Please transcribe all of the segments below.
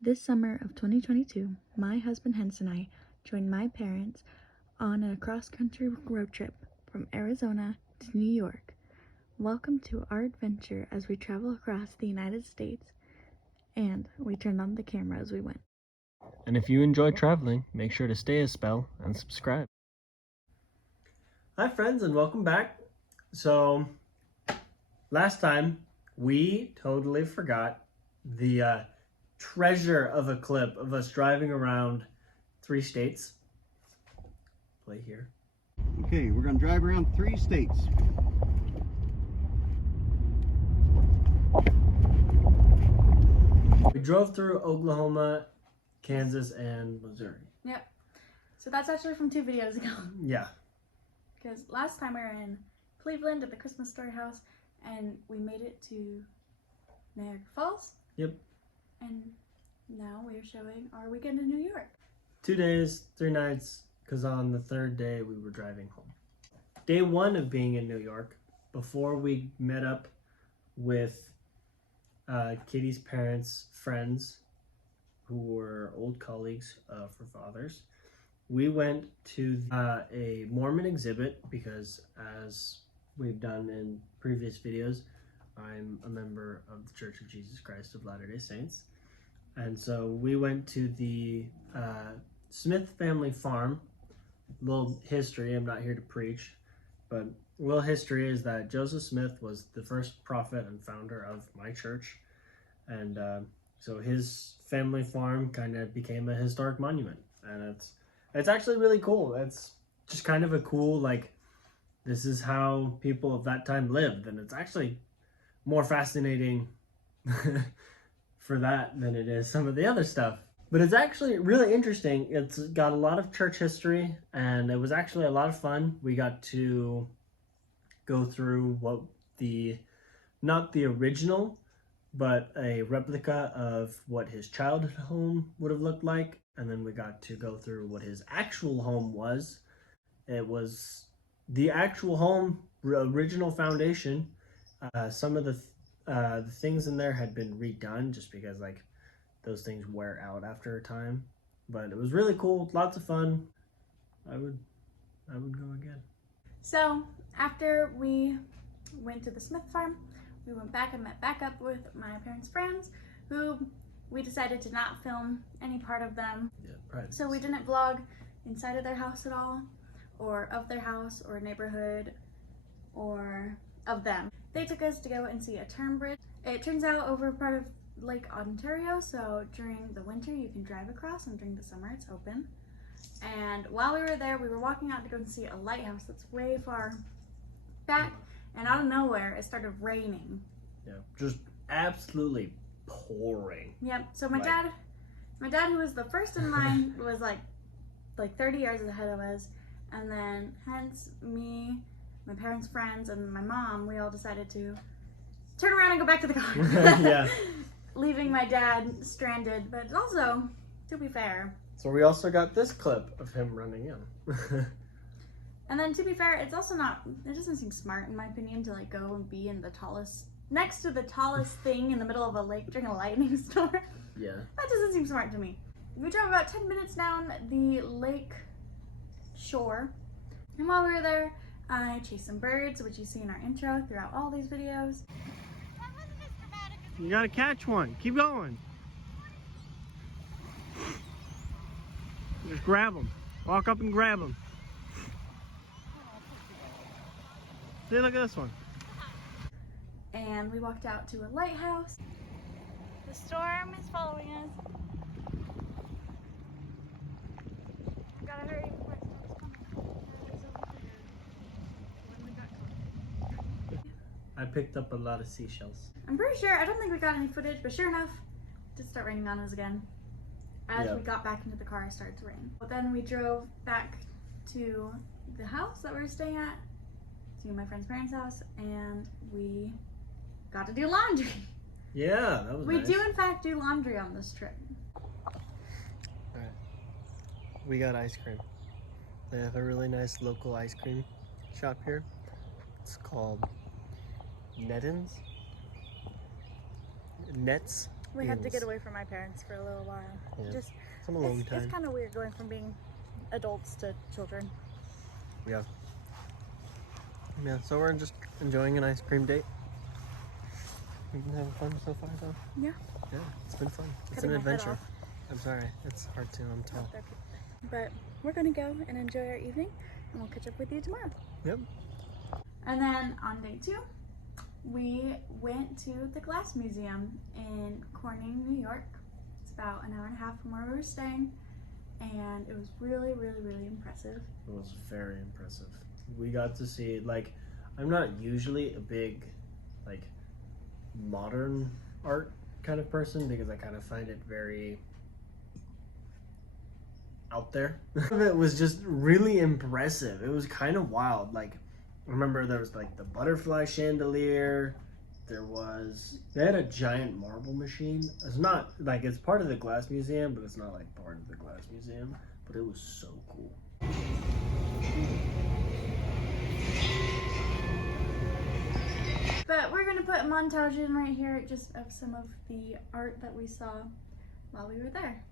This summer of 2022, my husband Hens and I joined my parents on a cross-country road trip from Arizona to New York. Welcome to our adventure as we travel across the United States, and we turned on the camera as we went. And if you enjoy traveling, make sure to stay a spell and subscribe. Hi friends, and welcome back. So last time we totally forgot the treasure of a clip of us driving around 3 states. Play here. Okay, we're gonna drive around 3 states. We drove through Oklahoma, Kansas, and Missouri. Yep. So that's actually from 2 videos ago. Yeah. Because last time we were in Cleveland at the Christmas Story House, and we made it to Niagara Falls. Yep. And now we're showing our weekend in New York. 2 days, 3 nights, because on the 3rd day we were driving home. Day 1 of being in New York, before we met up with Kitty's parents' friends, who were old colleagues of her father's, we went to a Mormon exhibit because, as we've done in previous videos, I'm a member of the Church of Jesus Christ of Latter-day Saints. And so we went to the Smith family farm. Little history, I'm not here to preach, but little history is that Joseph Smith was the first prophet and founder of my church. And so his family farm kind of became a historic monument. And it's actually really cool. It's just kind of a cool, like, this is how people of that time lived. And it's actually more fascinating for that than it is some of the other stuff. But it's actually really interesting. It's got a lot of church history, and it was actually a lot of fun. We got to go through what not the original, but a replica of what his childhood home would have looked like. And then we got to go through what his actual home was. It was the actual home, original foundation. Some of the things in there had been redone just because, like, those things wear out after a time. But it was really cool, lots of fun. I would go again. So after we went to the Smith farm, we went back and met back up with my parents' friends, who we decided to not film any part of them. Yeah, right. So we didn't vlog inside of their house at all, or of their house, or neighborhood, or of them. They took us to go and see a term bridge. It turns out over part of Lake Ontario, so during the winter you can drive across, and during the summer it's open. And while we were there, we were walking out to go and see a lighthouse that's way far back, and out of nowhere it started raining. Yeah, just absolutely pouring. Yep. So my dad, who was the first in line, was like 30 yards ahead of us, and then hence me, my parents' friends, and my mom, we all decided to turn around and go back to the car. Yeah. Leaving my dad stranded, but also, to be fair. So we also got this clip of him running in. And then to be fair, it's also not, it doesn't seem smart in my opinion to like go and be in the next to the tallest thing in the middle of a lake during a lightning storm. Yeah. That doesn't seem smart to me. We drove about 10 minutes down the lake shore. And while we were there, I chased some birds, which you see in our intro throughout all these videos. You gotta catch one. Keep going. Just grab them. Walk up and grab them. See, look at this one. And we walked out to a lighthouse. The storm is following us. Gotta hurry before it stops coming. I picked up a lot of seashells. I'm pretty sure, I don't think we got any footage, but sure enough, it did start raining on us again. As we got back into the car, it started to rain. But then we drove back to the house that we were staying at, to my friend's parents' house, and we got to do laundry. Yeah, that was We nice. do in fact do laundry on this trip. Alright. We got ice cream. They have a really nice local ice cream shop here. It's called Nets. We had to Yes. get away from my parents for a little while. Yeah. Just Some alone it's time. kind of weird going from being adults to children. Yeah. Yeah, so we're just enjoying an ice cream date. We've been having fun so far, though. Yeah. Yeah, it's been fun. It's Cutting an my head adventure. off. I'm sorry, it's hard to. I'm tall. But we're gonna go and enjoy our evening, and we'll catch up with you tomorrow. Yep. And then on day 2, we went to the Glass Museum in Corning, New York. It's about an hour and a half from where we were staying, and it was really, really, really impressive. It was very impressive. We got to see, like, I'm not usually a big, like, modern art kind of person because I kind of find it very out there. It was just really impressive. It was kind of wild. Like, I remember there was like the butterfly chandelier. They had a giant marble machine. It's not like it's part of the Glass Museum, but it's not like part of the Glass Museum. But it was so cool. But we're gonna put a montage in right here just of some of the art that we saw while we were there.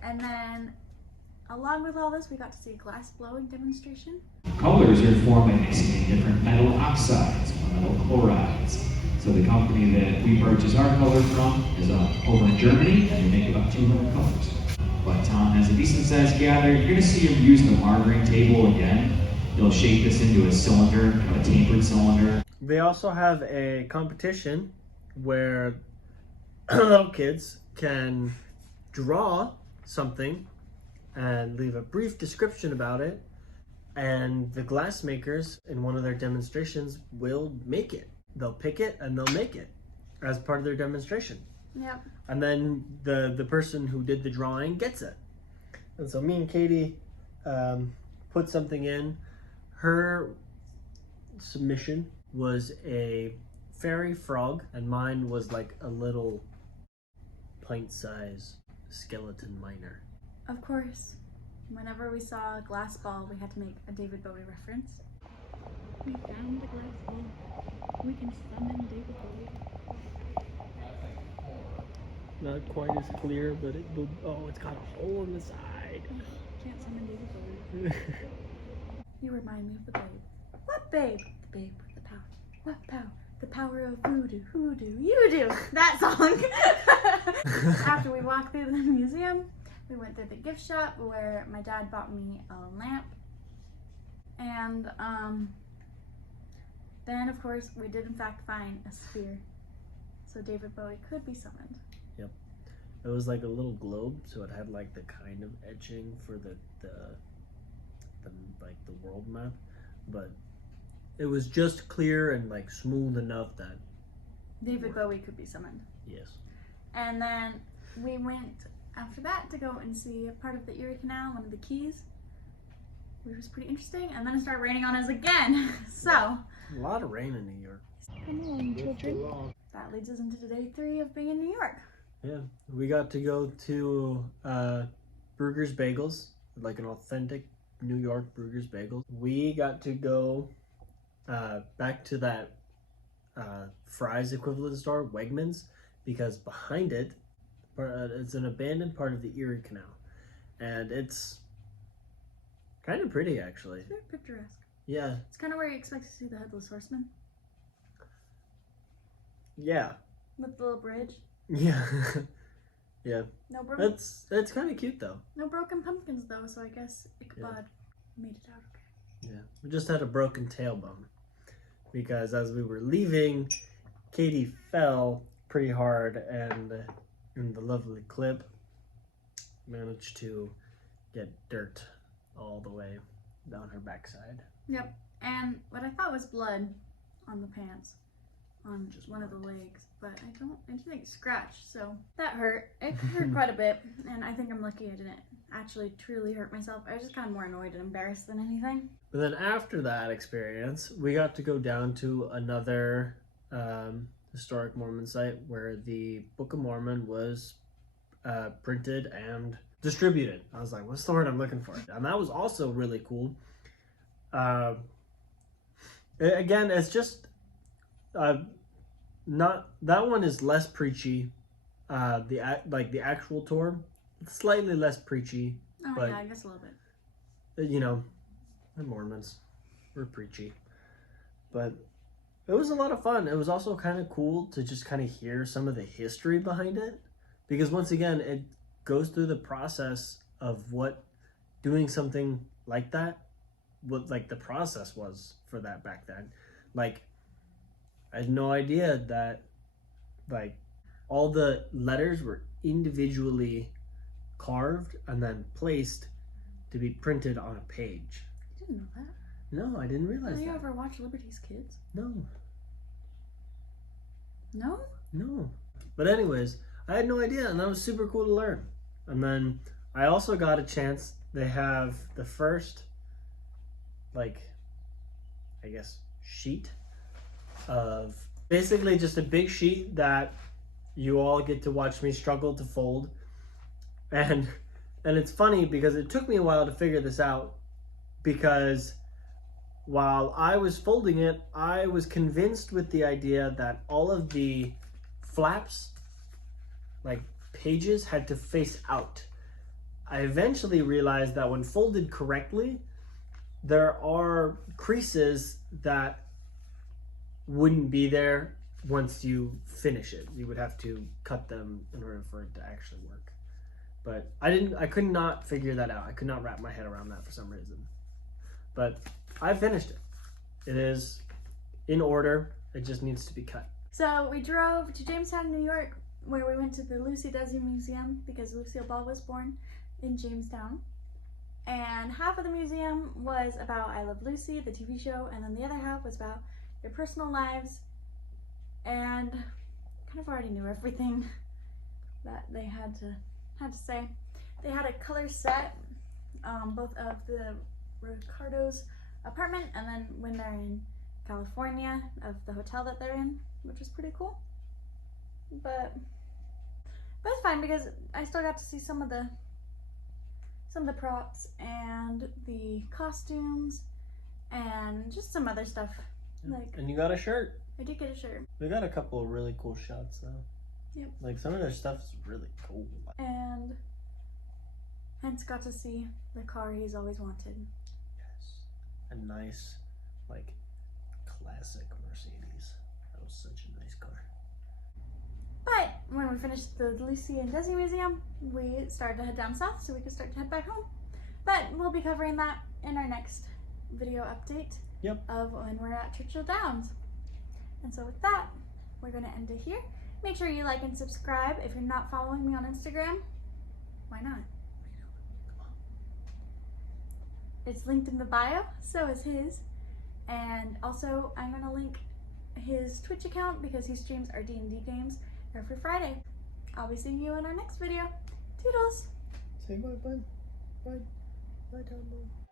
And then, along with all this, we got to see a glass blowing demonstration. Colors are formed by mixing in different metal oxides or metal chlorides. So the company that we purchase our color from is over in Germany, and they make about 200 colors. But Tom has a decent sized gather. You're going to see him use the margarin table again. He'll shape this into a cylinder, kind of a tapered cylinder. They also have a competition where little kids can draw something and leave a brief description about it, and the glass makers in one of their demonstrations will make it. They'll pick it and they'll make it as part of their demonstration. Yep. And then the person who did the drawing gets it. And so me and Katie put something in. Her submission was a fairy frog, and mine was like a little pint-sized skeleton miner. Of course, whenever we saw a glass ball, we had to make a David Bowie reference. We found the glass ball. We can summon David Bowie. Not quite as clear, but it's got a hole in the side. Can't summon David Bowie. You remind me of the babe. What babe? The babe with the power. What power? The power of voodoo. Hoodoo. You do. That song. After we walked through the museum, we went through the gift shop where my dad bought me a lamp. And then of course we did in fact find a sphere. So David Bowie could be summoned. Yep. It was like a little globe, so it had like the kind of etching for the like the world map, but it was just clear and like smooth enough that David Bowie could be summoned. yes. And then we went after that to go and see a part of the Erie Canal, one of the keys, which was pretty interesting. And then it started raining on us again. So A lot of rain in New York. come on, children. That leads us into day 3 of being in New York. Yeah, we got to go to Brugger's Bagels, like an authentic New York Brugger's Bagels. We got to go back to that fries equivalent store, Wegmans, because behind it It's an abandoned part of the Erie Canal, and it's kind of pretty actually. It's very picturesque. Yeah. It's kind of where you expect to see the Headless Horseman. Yeah. With the little bridge. Yeah. Yeah. No broken. It's kind of cute though. No broken pumpkins though, so I guess Ichabod made it out okay. Yeah. We just had a broken tailbone because as we were leaving, Katie fell pretty hard, and in the lovely clip managed to get dirt all the way down her backside. Yep. And what I thought was blood on the pants, on just one of the legs, but I didn't scratch, so that hurt. It hurt quite a bit, and I think I'm lucky I didn't actually truly hurt myself. I was just kind of more annoyed and embarrassed than anything. But then after that experience, we got to go down to another historic Mormon site where the Book of Mormon was printed and distributed. I was like, what's the word I'm looking for? And that was also really cool. Again, it's just not, that one is less preachy. The actual tour, it's slightly less preachy. Oh but, yeah, I guess a little bit. You know, we're Mormons, we're preachy, but it was a lot of fun. It was also kind of cool to just kind of hear some of the history behind it, because once again, it goes through the process of what doing something like that, what like the process was for that back then. Like, I had no idea that like all the letters were individually carved and then placed to be printed on a page. You didn't know that? No, I didn't realize Have you that. ever watched Liberty's Kids? No. No? No. But anyways, I had no idea, and that was super cool to learn. And then I also got a chance, they have the first, like, I guess, sheet of basically just a big sheet that you all get to watch me struggle to fold. And it's funny because it took me a while to figure this out, because while I was folding it, I was convinced with the idea that all of the flaps, like pages, had to face out. I eventually realized that when folded correctly, there are creases that wouldn't be there once you finish it. You would have to cut them in order for it to actually work. But I could not figure that out. I could not wrap my head around that for some reason. But I finished it. It is in order. It just needs to be cut. So we drove to Jamestown, New York, where we went to the Lucy Desi Museum because Lucille Ball was born in Jamestown. And half of the museum was about I Love Lucy, the TV show, and then the other half was about their personal lives. And kind of already knew everything that they had to say. They had a color set, both of the Ricardo's apartment and then when they're in California of the hotel that they're in, which was pretty cool. But it's fine because I still got to see some of the props and the costumes and just some other stuff. Like, and you got a shirt. I did get a shirt. They got a couple of really cool shots though. Yep. Like some of their stuff is really cool. And hence got to see the car he's always wanted. Yes. A nice, like, classic Mercedes. That was such a nice car. But when we finished the Lucy and Desi Museum, we started to head down south so we could start to head back home. But we'll be covering that in our next video update. Yep. Of when we're at Churchill Downs. And so with that, we're going to end it here. Make sure you like and subscribe. If you're not following me on Instagram, why not? It's linked in the bio, so is his. And also, I'm going to link his Twitch account because he streams our D&D games every Friday. I'll be seeing you in our next video. Toodles! Say bye, bud. Bye. Bye, down low.